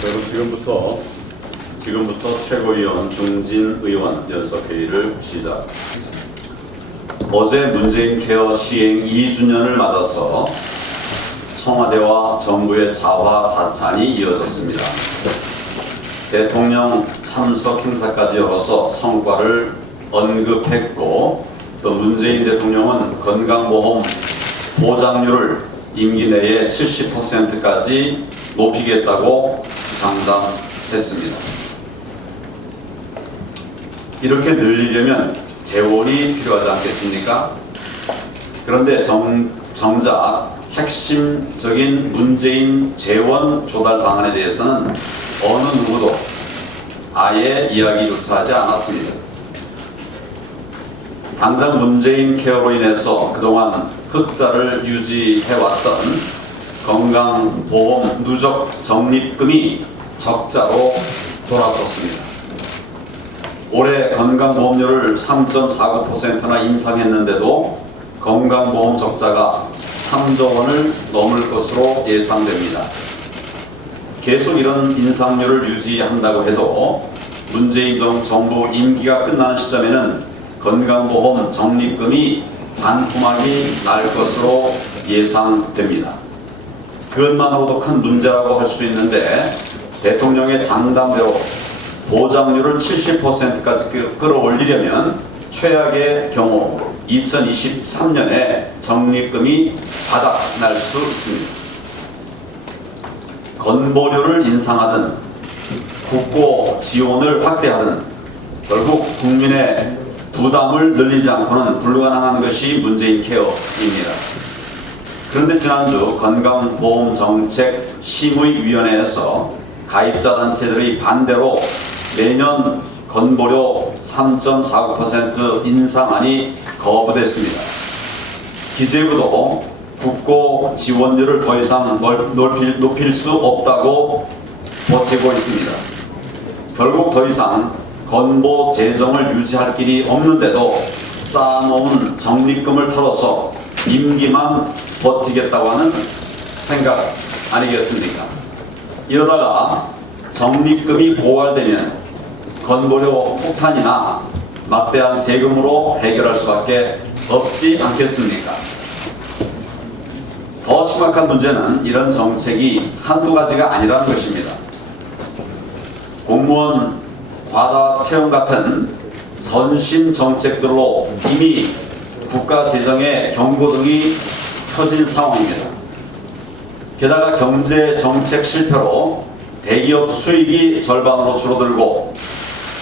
그럼 지금부터 최고위원 중진 의원 연석회의를 시작. 어제 문재인 케어 시행 2주년을 맞아서 청와대와 정부의 자화자찬이 이어졌습니다. 대통령 참석 행사까지 열어서 성과를 언급했고, 또 문재인 대통령은 건강보험 보장률을 임기 내에 70%까지 높이겠다고 장담했습니다. 이렇게 늘리려면 재원이 필요하지 않겠습니까? 그런데 정작 핵심적인 문재인 재원 조달 방안에 대해서는 어느 누구도 아예 이야기조차 하지 않았습니다. 당장 문재인 케어로 인해서 그동안 흑자를 유지해왔던 건강보험 누적 적립금이 적자로 돌아섰습니다. 올해 건강보험료를 3.49%나 인상했는데도 건강보험 적자가 3조 원을 넘을 것으로 예상됩니다. 계속 이런 인상률을 유지한다고 해도 문재인 정부 임기가 끝나는 시점에는 건강보험 적립금이 반토막이 날 것으로 예상됩니다. 그것만으로도 큰 문제라고 할 수 있는데, 대통령의 장담대로 보장률을 70%까지 끌어올리려면 최악의 경우 2023년에 적립금이 바닥날 수 있습니다. 건보료를 인상하든 국고 지원을 확대하든 결국 국민의 부담을 늘리지 않고는 불가능한 것이 문재인 케어입니다. 그런데 지난주 건강보험정책심의위원회에서 가입자 단체들의 반대로 내년 건보료 3.49% 인상안이 거부됐습니다. 기재부도 국고 지원율을 더 이상 높일 수 없다고 버티고 있습니다. 결국 더 이상 건보 재정을 유지할 길이 없는데도 쌓아놓은 적립금을 털어서 임기만 버티겠다고 하는 생각 아니겠습니까? 이러다가 적립금이 고갈되면 건보료 폭탄이나 막대한 세금으로 해결할 수밖에 없지 않겠습니까? 더 심각한 문제는 이런 정책이 한두 가지가 아니라는 것입니다. 공무원 과다 채용 같은 선심 정책들로 이미 국가 재정의 경고등이 켜진 상황입니다. 게다가 경제 정책 실패로 대기업 수익이 절반으로 줄어들고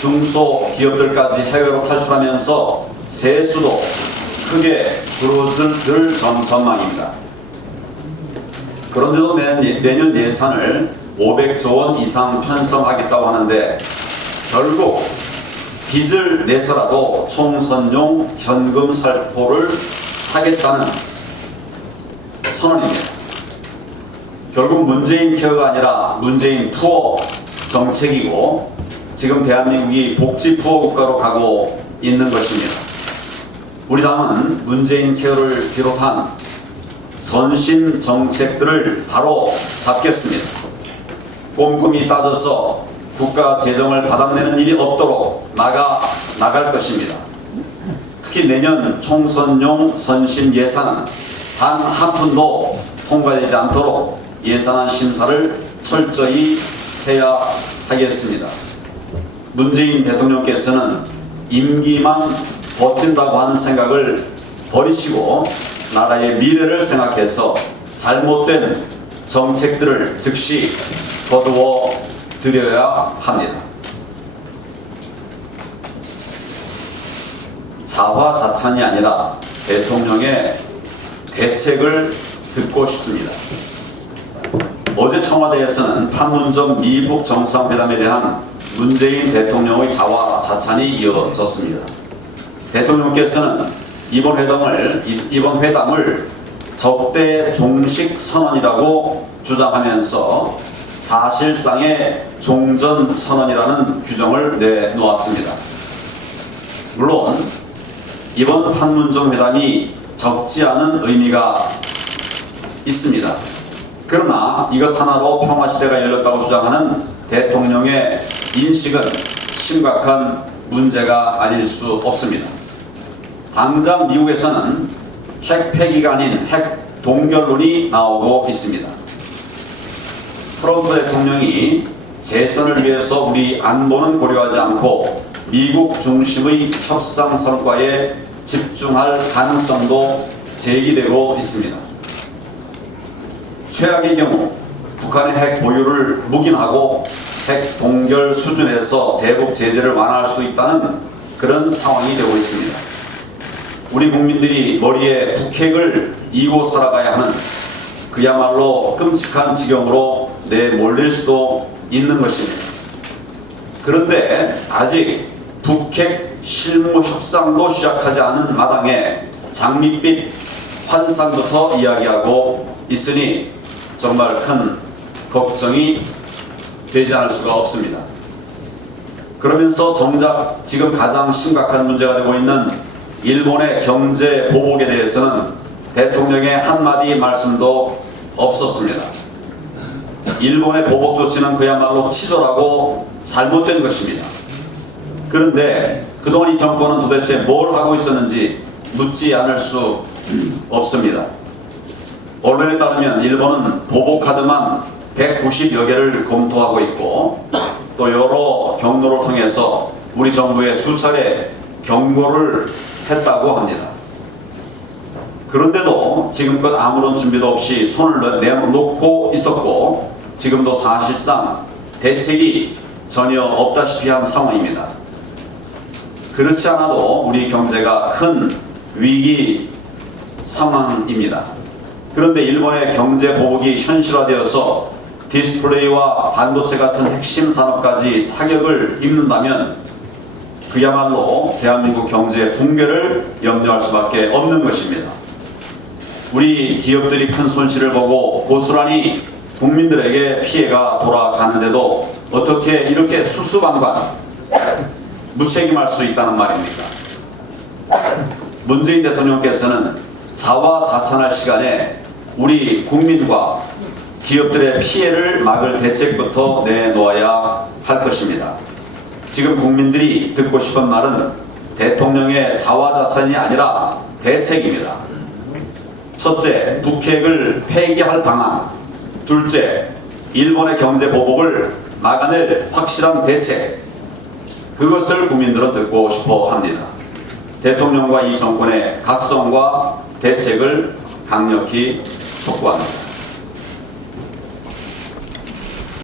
중소기업들까지 해외로 탈출하면서 세수도 크게 줄어들 전망입니다. 그런데도 내년 예산을 500조 원 이상 편성하겠다고 하는데 결국 빚을 내서라도 총선용 현금 살포를 하겠다는 선언입니다. 결국 문재인 케어가 아니라 문재인 푸어 정책이고, 지금 대한민국이 복지 푸어 국가로 가고 있는 것입니다. 우리 당은 문재인 케어를 비롯한 선심 정책들을 바로 잡겠습니다. 꼼꼼히 따져서 국가 재정을 바닥내는 일이 없도록 나갈 것입니다. 특히 내년 총선용 선심 예산은 단 한 푼도 통과되지 않도록 예산안 심사를 철저히 해야 하겠습니다. 문재인 대통령께서는 임기만 버틴다고 하는 생각을 버리시고 나라의 미래를 생각해서 잘못된 정책들을 즉시 거두어 드려야 합니다. 자화자찬이 아니라 대통령의 대책을 듣고 싶습니다. 어제 청와대에서는 판문점 미북 정상회담에 대한 문재인 대통령의 자화자찬이 이어졌습니다. 대통령께서는 이번 회담을 적대 종식 선언이라고 주장하면서 사실상의 종전 선언이라는 규정을 내놓았습니다. 물론 이번 판문점 회담이 적지 않은 의미가 있습니다. 그러나 이것 하나로 평화시대가 열렸다고 주장하는 대통령의 인식은 심각한 문제가 아닐 수 없습니다. 당장 미국에서는 핵 폐기가 아닌 핵 동결론이 나오고 있습니다. 트럼프 대통령이 재선을 위해서 우리 안보는 고려하지 않고 미국 중심의 협상 성과에 집중할 가능성도 제기되고 있습니다. 최악의 경우 북한의 핵 보유를 묵인하고 핵 동결 수준에서 대북 제재를 완화할 수도 있다는 그런 상황이 되고 있습니다. 우리 국민들이 머리에 북핵을 이고 살아가야 하는 그야말로 끔찍한 지경으로 내몰릴 수도 있는 것입니다. 그런데 아직 북핵 실무 협상도 시작하지 않은 마당에 장밋빛 환상부터 이야기하고 있으니 정말 큰 걱정이 되지 않을 수가 없습니다. 그러면서 정작 지금 가장 심각한 문제가 되고 있는 일본의 경제 보복에 대해서는 대통령의 한마디 말씀도 없었습니다. 일본의 보복 조치는 그야말로 치졸하고 잘못된 것입니다. 그런데 그동안 이 정권은 도대체 뭘 하고 있었는지 묻지 않을 수 없습니다. 언론에 따르면 일본은 보복 카드만 190여 개를 검토하고 있고 또 여러 경로를 통해서 우리 정부에 수차례 경고를 했다고 합니다. 그런데도 지금껏 아무런 준비도 없이 손을 내놓고 있었고 지금도 사실상 대책이 전혀 없다시피 한 상황입니다. 그렇지 않아도 우리 경제가 큰 위기 상황입니다. 그런데 일본의 경제 보복이 현실화되어서 디스플레이와 반도체 같은 핵심 산업까지 타격을 입는다면 그야말로 대한민국 경제 붕괴를 염려할 수밖에 없는 것입니다. 우리 기업들이 큰 손실을 보고 고스란히 국민들에게 피해가 돌아가는데도 어떻게 이렇게 수수방관 무책임할 수 있다는 말입니까? 문재인 대통령께서는 자화자찬할 시간에 우리 국민과 기업들의 피해를 막을 대책부터 내놓아야 할 것입니다. 지금 국민들이 듣고 싶은 말은 대통령의 자화자찬이 아니라 대책입니다. 첫째, 북핵을 폐기할 방안. 둘째, 일본의 경제 보복을 막아낼 확실한 대책. 그것을 국민들은 듣고 싶어 합니다. 대통령과 이 정권의 각성과 대책을 강력히 촉구합니다.